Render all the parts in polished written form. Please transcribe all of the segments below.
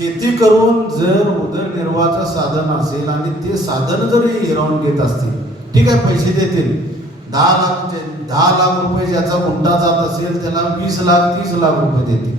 शेती करून जर उदरनिर्वाहाचं साधन असेल आणि ते साधन जरी हिरावून घेत असतील, ठीक आहे, पैसे देतील, 10 लाख रुपये ज्याचा गुंठा जात असेल त्याला 20 लाख 30 लाख रुपये देतील.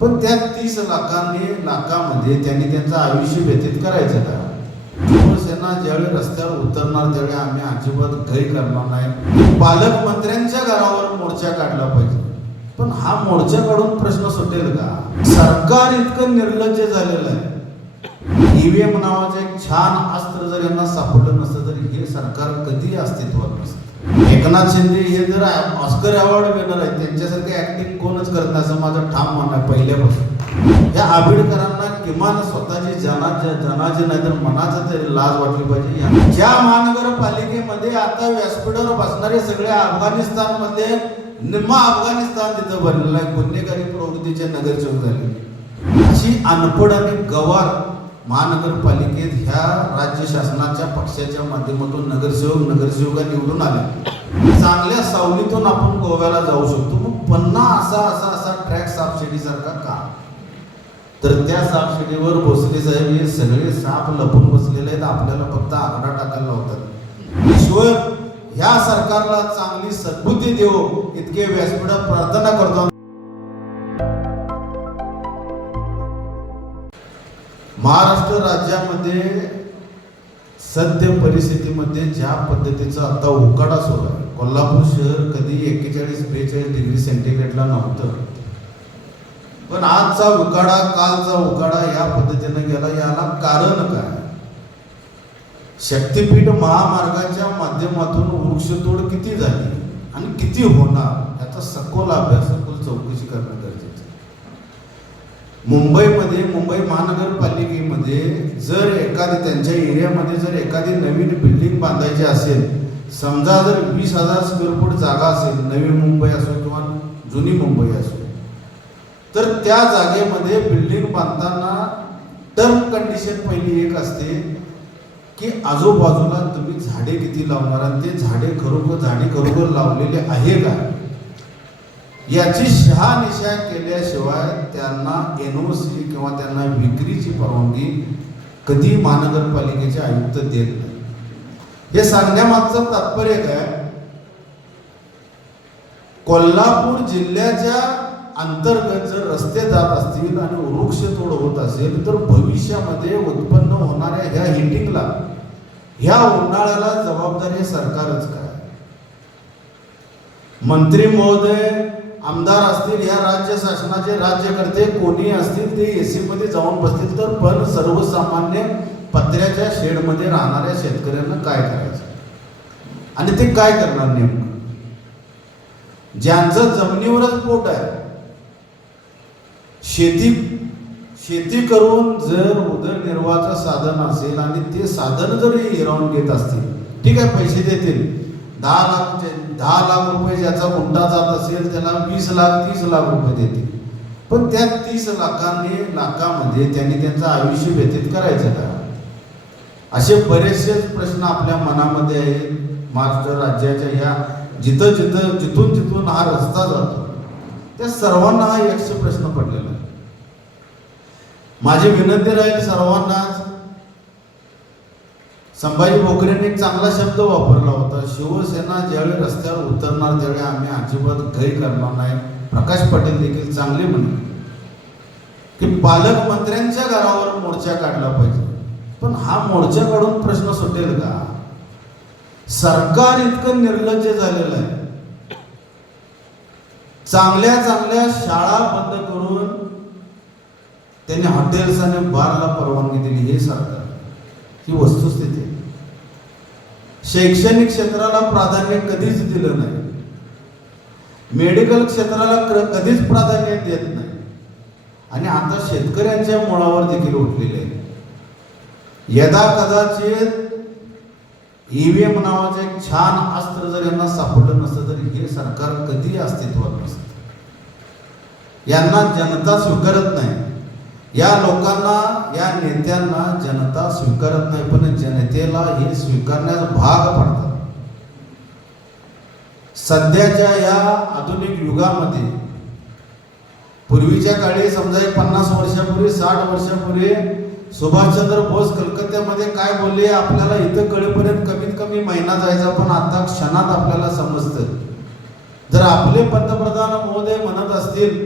पण त्या 30 लाखामध्ये त्यांनी त्यांचं आयुष्य व्यतीत करायचं का? शिवसेना ज्यावेळी रस्त्यावर उतरणार त्यावेळी आम्ही अजिबात घाई करणार नाही. पालकमंत्र्यांच्या घरावर मोर्चा काढला पाहिजे, पण हा मोर्चा काढून प्रश्न सुटेल का? सरकार इतकं निर्लज्ज झालेलं आहे. ईव्हीएम नावाचं एक छान अस्त्र जर यांना सापडलं नसतं तरी हे सरकार कधी अस्तित्वात नसतं. एकनाथ शिंदे हे जर ऑस्कर अवॉर्ड विनर आहेत, त्यांच्यासारखी ऍक्टिंग कोणच करत नाही असं माझं ठाम म्हणणं आहे पहिल्यापासून. या आंबेडकरांना किमान स्वतःची जनाची नाही तर मनाचं तरी लाज वाटली पाहिजे. ज्या महानगरपालिकेमध्ये आता व्यासपीठावर बसणारे सगळे अफगाणिस्तानमध्ये निम्मा अफगाणिस्तान तिथं भरलेलं आहे, गुन्हेगारी प्रवृत्तीचे नगरसेवक झाले. अशी अनपढ आणि गवार महानगरपालिकेत ह्या राज्य शासनाच्या पक्षाच्या माध्यमातून नगरसेवका निवडून आले. चांगल्या सावलीतून आपण गोव्याला जाऊ शकतो. मग पुन्हा असा ट्रॅक सापशिडी सारखा का? तर त्या सापशिडीवर भोसले साहेब हे सगळे साप लपून बसलेले आहेत, आपल्याला फक्त आकडा टाकायला लावतात. ईश्वर ह्या सरकारला चांगली सद्बुद्धी देव इतके व्यासपीठात प्रार्थना करतो. महाराष्ट्र राज्यामध्ये सद्य परिस्थितीमध्ये ज्या पद्धतीचा आता उकाडा सुरू आहे, कोल्हापूर शहर कधी 41-42 डिग्री सेंटीग्रेडला नव्हतं, पण आजचा उकाडा कालचा उकाडा या पद्धतीने गेला. याला कारण काय? शक्तीपीठ महामार्गाच्या माध्यमातून वृक्षतोड किती झाली आणि किती होणार याचा सखोल अभ्यास, सखोल चौकशी करणं गरजेचं. मुंबई महानगरपालिकेमध्ये जर एखादी त्यांच्या एरियामध्ये जर एखादी नवीन बिल्डिंग बांधायची असेल, समजा जर 20,000 स्क्वेअर फूट जागा असेल, नवी मुंबई असो किंवा जुनी मुंबई असो, तर त्या जागेमध्ये बिल्डिंग बांधताना टर्म कंडिशन पहिली एक असते की आजूबाजूला तुम्ही झाडे किती लावणार आणि ते झाडे खरोखर लावलेले आहे का याची शहानिशा केल्याशिवाय त्यांना एनओसी किंवा त्यांना विक्रीची परवानगी कधी महानगरपालिकेचे आयुक्त देत नाही. हे सांगण्यामागचं तात्पर्य काय? कोल्हापूर जिल्ह्याच्या अंतर्गत जर रस्ते जात असतील आणि वृक्षतोड होत असेल तर भविष्यामध्ये उत्पन्न होणाऱ्या ह्या हिटिंगला, ह्या उन्हाळ्याला जबाबदारी सरकारच काय? मंत्री महोदय, आमदार असतील, या राज्य शासनाचे राज्यकर्ते कोणी असतील ते एसी मध्ये जाऊन बसतील तर, पण सर्वसामान्य पत्र्याच्या शेडमध्ये राहणाऱ्या शेतकऱ्यांना काय करायचं आणि ते काय करणार नेमकं? ज्यांचं जमिनीवरच पोट आहे, शेती करून जर उदरनिर्वाहाचं साधन असेल आणि ते साधन जरी हिरावून घेत असतील, ठीक आहे, पैसे देतील, 10 लाख रुपये ज्याचा गुंठा जात असेल त्याला 20 लाख 30 लाख रुपये देतील. पण त्या 30 लाखामध्ये त्यांनी त्यांचं आयुष्य व्यतीत करायचं का? असे बरेचसे प्रश्न आपल्या मनामध्ये आहेत. महाराष्ट्र राज्याच्या ह्या जिथून हा रस्ता जातो त्या सर्वांना हा एकच प्रश्न पडलेला आहे. माझी विनंती राहील सर्वांनाच, संभाजी भोकरेंनी एक चांगला शब्द वापरला होता, शिवसेना ज्यावेळी रस्त्यावर उतरणार त्यावेळी आम्ही अजिबात घाई करणार नाही. प्रकाश पटेल देखील चांगले म्हणले की पालकमंत्र्यांच्या घरावर मोर्चा काढला पाहिजे, पण हा मोर्चा काढून प्रश्न सुटेल का? सरकार इतकं निर्लज्ज झालेलं आहे. चांगल्या शाळा बंद करून त्यांनी हॉटेल्स आणि बारला परवानगी दिली. हे सरकार, ही वस्तुस्थिती. शैक्षणिक क्षेत्राला प्राधान्य कधीच दिलं नाही, मेडिकल क्षेत्राला कधीच प्राधान्य देत नाही, आणि आता शेतकऱ्यांच्या मुळावर देखील उठलेले आहे. यदा कदाचित ईव्हीएम नावाचं एक छान अस्त्र जर यांना सापडलं नसतं तरी हे सरकार कधी अस्तित्वात नसतं. यांना जनता स्वीकारत नाही, या लोकांना, या नेत्यांना जनता स्वीकारत नाही, पण जनतेला हे स्वीकारण्यास भाग पडतात. सध्याच्या या आधुनिक युगामध्ये पूर्वीच्या काळी समजा 50 वर्षापूर्वी 60 वर्षापूर्वी सुभाषचंद्र बोस कलकत्त्यामध्ये काय बोलले आपल्याला इथं कळेपर्यंत कमीत कमी महिना जायचा, पण आता क्षणात आपल्याला समजतं. जर आपले पंतप्रधान महोदय म्हणत असतील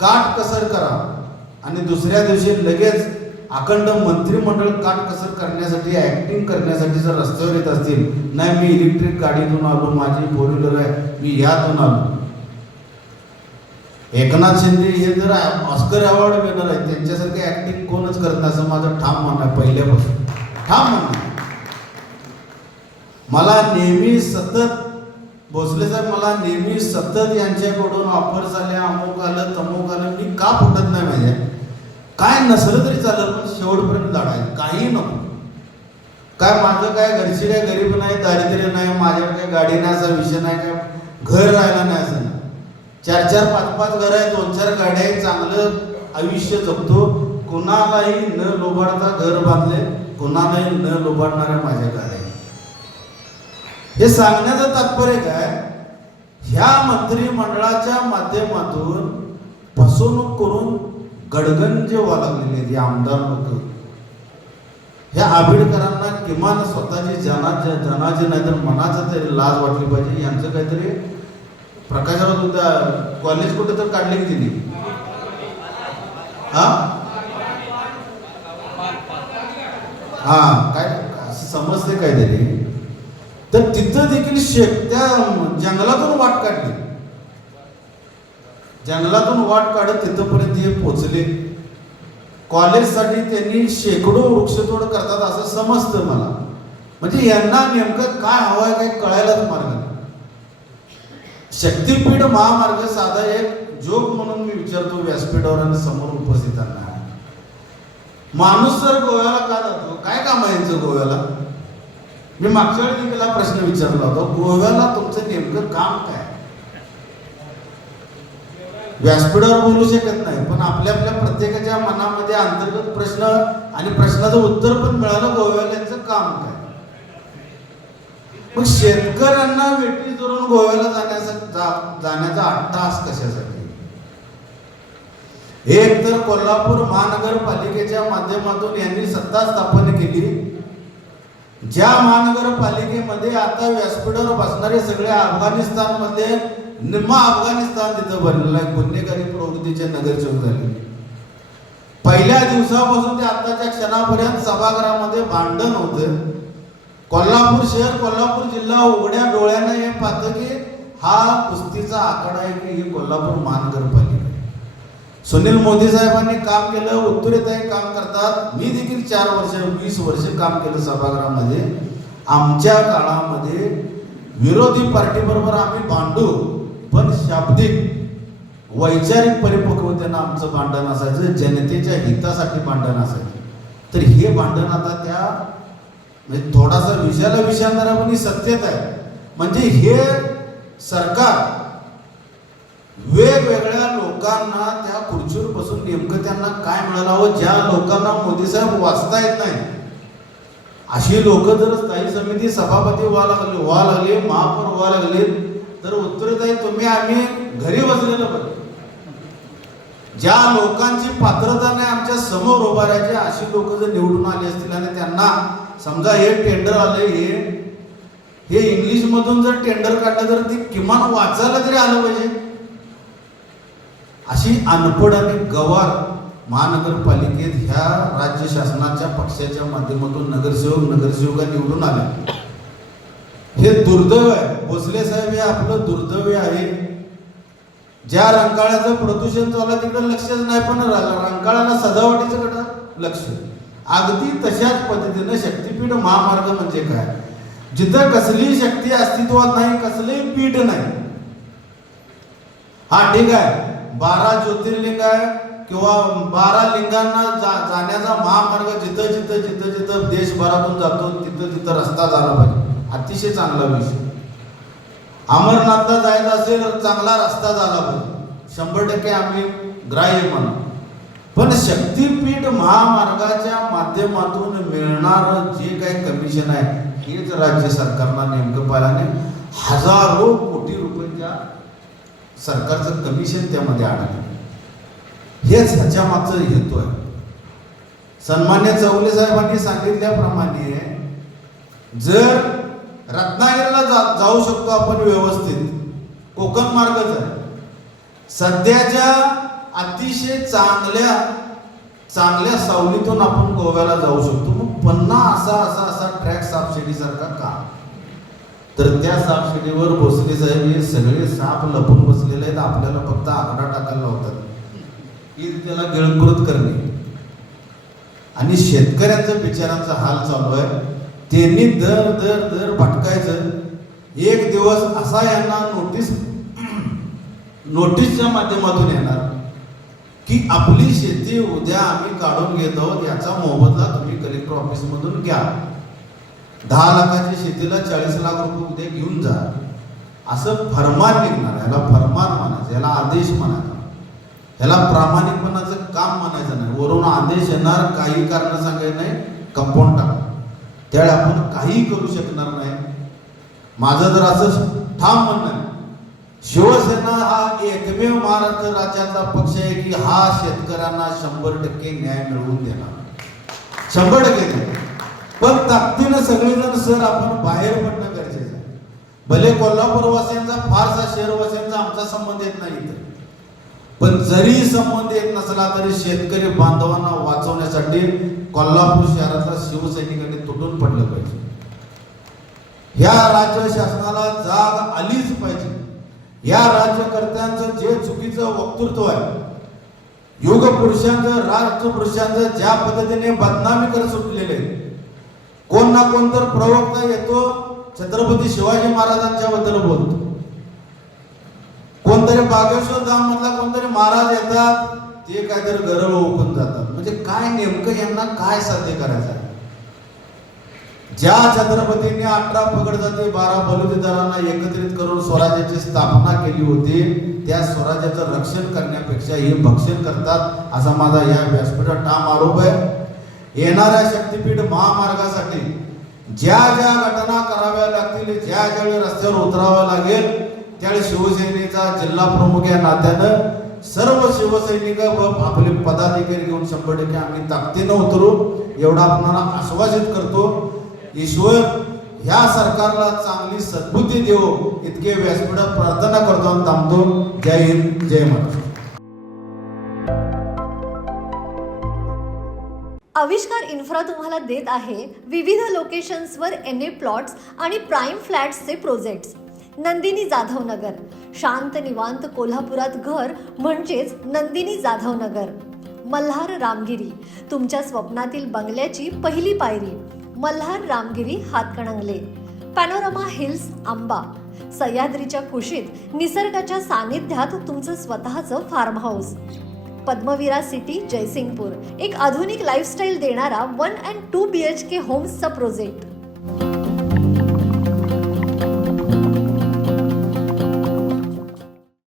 काटकसर करा आणि दुसऱ्या दिवशी लगेच अखंड मंत्रिमंडळ काटकसर करण्यासाठी ऍक्टिंग करण्यासाठी जर रस्त्यावर येत असतील, नाही मी इलेक्ट्रिक गाडीतून आलो, माझी फोर व्हीलर आहे, मी यातून आलो. एकनाथ शिंदे हे जर ऑस्कर अवॉर्ड विनर आहे, त्यांच्यासारखी ऍक्टिंग कोणच करत नाही असं माझं ठाम म्हणणं आहे, पहिल्यापासून ठाम म्हणणं. मला नेहमी सतत भोसले साहेब मला नेहमी सतत यांच्याकडून ऑफर्स आल्या, अमुक आलं तमुक आलं, मी का फुटत नाही माझ्या. काय नसलं तरी चालेल पण शेवटपर्यंत लढायचं, काही नको. काय माझं काय घरची काय गरीब नाही, दारिद्र्य नाही, माझ्याकडे काय गाडी नाही असा विषय नाही, काय घर राहिला नाही असं नाही. 4-4, 5-5 घर आहे, 2-4 गाड्या आहे, चांगलं आयुष्य जगतो. कोणालाही न लोबाडता घर बांधले, कोणालाही न लोबाडणाऱ्या माझ्या गाड्या. हे सांगण्याचं तात्पर्य काय, ह्या मंत्रिमंडळाच्या माध्यमातून फसवणूक करून गडगंज व्हायला लागलेले आमदार लोक. ह्या आंबेडकरांना किमान स्वतःची जनाची नाही तर मनाचं तरी लाज वाटली पाहिजे. यांचं काहीतरी प्रकाशावर उद्या कॉलेज कुठे तर काढले की तिने हा काय असं समजते काहीतरी. तर तिथं देखील त्या जंगलातून वाट काढली, जंगलातून वाट काढत तिथंपर्यंत हे पोचले. कॉलेजसाठी त्यांनी शेकडो वृक्षतोड करतात असं समजतं मला. म्हणजे यांना नेमकं काय हवंय काय कळायलाच मार्ग नाही. शक्तीपीठ महामार्ग साधा एक जोक म्हणून मी विचारतो व्यासपीठावर समोर उपस्थितांना, माणूस जर गोव्याला का जातो, काय काम आहे यांचं गोव्याला. मी मागच्या वेळी तिला प्रश्न विचारला होता, गोव्याला तुमचं नेमकं काम काय. व्यासपीठावर बोलू शकत नाही, पण आपल्या आपल्या प्रत्येकाच्या मनामध्ये अंतर्गत प्रश्न आणि प्रश्नाचं उत्तर पण मिळालं, गोव्याला यांचं काम काय. मग शेतकऱ्यांना वेठी धरून गोव्याला जाण्याचा अट्टहास कशासाठी. एक तर कोल्हापूर महानगरपालिकेच्या माध्यमातून यांनी सत्ता स्थापन केली, ज्या महानगरपालिकेमध्ये आता व्यासपीठावर बसणारे सगळे अफगाणिस्तान मध्ये निम्मा अफगाणिस्तान तिथं भरलेला आहे. गुन्हेगारी प्रवृत्तीचे नगरसेवक झाले. पहिल्या दिवसापासून ते आताच्या क्षणापर्यंत सभागृहामध्ये भांडण होतं. कोल्हापूर शहर कोल्हापूर जिल्हा उघड्या डोळ्यानं हे पाहतं की हा कुस्तीचा आकडा आहे की ही कोल्हापूर महानगरपालिका. सुनील मोदी साहेबांनी काम केलं, उत्तरेतही काम करतात. मी देखील 4 वर्ष 20 वर्ष काम केलं सभागृहामध्ये. आमच्या काळामध्ये विरोधी पार्टी बरोबर आम्ही भांडू, पण शाब्दिक वैचारिक परिपक्वतेनं आमचं भांडण असायचं, जनतेच्या हितासाठी भांडण असायचं. तर हे भांडण आता त्या म्हणजे थोडासा विषयाला विषयांना पण ही सत्यता आहे. म्हणजे हे सरकार वेगवेगळ्या लोकांना त्या खुर्चीवर बसून नेमकं त्यांना काय मिळालं हवं, ज्या लोकांना मोदी साहेब वाचता येत नाही अशी लोक जर स्थायी समिती सभापती व्हा लागले महापौर व्हा लागले, तर उत्तरेताई तुम्ही आम्ही घरी बसलेलं पाहिजे. ज्या लोकांची पात्रता नाही आमच्या समोर उभा राहायचे अशी लोक जर निवडून आली असतील आणि त्यांना समजा हे टेंडर आले, हे इंग्लिश मधून जर टेंडर काढलं तर ते किमान वाचायला तरी आलं पाहिजे. अशी अनपढ आणि गवार महानगरपालिकेत ह्या राज्य शासनाच्या पक्षाच्या माध्यमातून नगरसेवका निवडून आले. हे दुर्दैव आहे. भोसले साहेब हे आपलं दुर्दैव आहे. ज्या रंकाळ्याचं प्रदूषण चालू आहे तिकडे लक्षच नाही, पण रंकाळ्याला सजावटीचं कडे लक्ष. अगदी तशाच पद्धतीनं शक्तीपीठ महामार्ग म्हणजे काय, जिथं कसलीही शक्ती अस्तित्वात नाही, कसलंही पीठ नाही. हा ठीक आहे, 12 ज्योतिर्लिंग आहे किंवा 12 लिंगांना जाण्याचा महामार्ग जिथं जिथं जिथं जिथं देशभरातून जातो तिथं तिथं रस्ता झाला पाहिजे, अतिशय चांगला विषय. अमरनाथला जायचं असेल चांगला रस्ता झाला पाहिजे, 100% आम्ही ग्राह्य म्हणू. पण शक्तीपीठ महामार्गाच्या माध्यमातून मिळणारं जे काही कमिशन आहे हेच राज्य सरकारला नेमकं पाहिल्याने हजारो कोटी रुपयाच्या सरकारचं कमिशन त्यामध्ये आढळलं. हेच ह्याच्या मागचा हेतू आहे. सन्मान्य चौगुले साहेबांनी सांगितल्याप्रमाणे जर रत्नागिरीला जाऊ शकतो आपण व्यवस्थित, कोकण मार्गच आहे. सध्याच्या अतिशय चांगल्या सावलीतून आपण गोव्याला जाऊ शकतो. मग पुन्हा असा ट्रॅक सापशिडीसारखा का? तर त्या सापशिडीवर भोसले साहेब हे सगळे साप लपून बसलेले आहेत. आपल्याला फक्त आकडा टाकायला लावतात की त्याला गिळंकृत करणे. आणि शेतकऱ्यांचं बिचारांचा हाल चालू आहे. त्यांनी दर भटकायचं. एक दिवस असा यांना नोटीसच्या माध्यमातून येणार की आपली शेती उद्या आम्ही काढून घेतो, याचा मोबदला तुम्ही कलेक्टर ऑफिस मधून घ्या. 10 लाखाच्या शेतीला 40 लाख रुपये उद्या घेऊन जा, असं फरमान निघणार. याला फरमान म्हणायचं, याला आदेश म्हणायचा, याला प्रामाणिकपणाचं काम म्हणायचं नाही. वरून आदेश येणार, काही कारण सांगायचं नाही, कंपाऊंड टाका. त्यावेळी आपण काही करू शकणार नाही. माझं तर असं ठाम म्हणणं आहे, शिवसेना हा एकमेव महाराष्ट्र राज्याचा पक्ष आहे की हा शेतकऱ्यांना 100% न्याय मिळवून देणार. 100% पण ताकदीनं सगळेजण सर आपण बाहेर पडणं गरजेचं आहे. भले कोल्हापूर वासियांचा फारसा शहरवासियांचा आमचा संबंध येत नाही इथे, पण जरी संबंध येत नसला तरी शेतकरी बांधवांना वाचवण्यासाठी कोल्हापूर शहरातल्या शिवसैनिकांनी तुटून पडलं पाहिजे. ह्या राज्य शासनाला जाग आलीच पाहिजे. या राज्यकर्त्यांचं जे चुकीचं वक्तृत्व आहे, युग पुरुषांचं, राष्ट्रपुरुषांचं ज्या पद्धतीने बदनामी करत सुटलेले, कोण ना कोण तर प्रवक्ता येतो छत्रपती शिवाजी महाराजांच्या बद्दल बोलतो, कोणतरी बागेश्वर धाम मधला कोणतरी महाराज येतात, ते काहीतरी गरळ ओकून जातात. म्हणजे काय नेमकं यांना काय साध्य करायचं आहे? ज्या छत्रपतींनी 18 पगडजाती 12 बलुतेदारांना एकत्रित करून स्वराज्याची स्थापना केली होती, त्या स्वराज्याचं रक्षण करण्यापेक्षा हे भक्षण करतात, असा माझा या व्यासपीठात ठाम आरोप आहे. येणाऱ्या शक्तीपीठ महामार्गासाठी ज्या घटना कराव्या लागतील, ज्यावेळी रस्त्यावर उतरावं लागेल, त्यावेळी शिवसेनेचा जिल्हा प्रमुख या नात्यानं सर्व शिवसैनिक व आपले पदाधिकारी घेऊन 100% आम्ही ताकदीनं उतरू, एवढा आपल्याला आश्वासित करतो. ईश्वर ह्या सरकारला चांगली सद्बुद्धी देवो, इतके व्यासपीठात प्रार्थना करतो आणि थांबतो. जय हिंद, जय महाराष्ट्र. आविष्कार इन्फ्रा तुम्हाला देत आहे विविध लोकेशन्सवर NA प्लॉट्स आणि प्राईम फ्लॅट्सचे प्रोजेक्ट्स. नंदिनी जाधव नगर, शांत निवांत कोल्हापुरात घर म्हणजेच नंदिनी जाधव नगर. मल्हार रामगिरी, तुमच्या स्वप्नातील बंगल्याची पहिली पायरी. मल्हार रामगिरी हातकणंगले. पॅनोरमा हिल्स आंबा, सह्याद्रीच्या कुशीत निसर्गाच्या सानिध्यात तुमचं स्वतःचं फार्म हाऊस. पद्मविरा सिटी जयसिंगपूर, एक आधुनिक लाईफस्टाईल देणारा 1 and 2 BHK होम्सचा प्रोजेक्ट.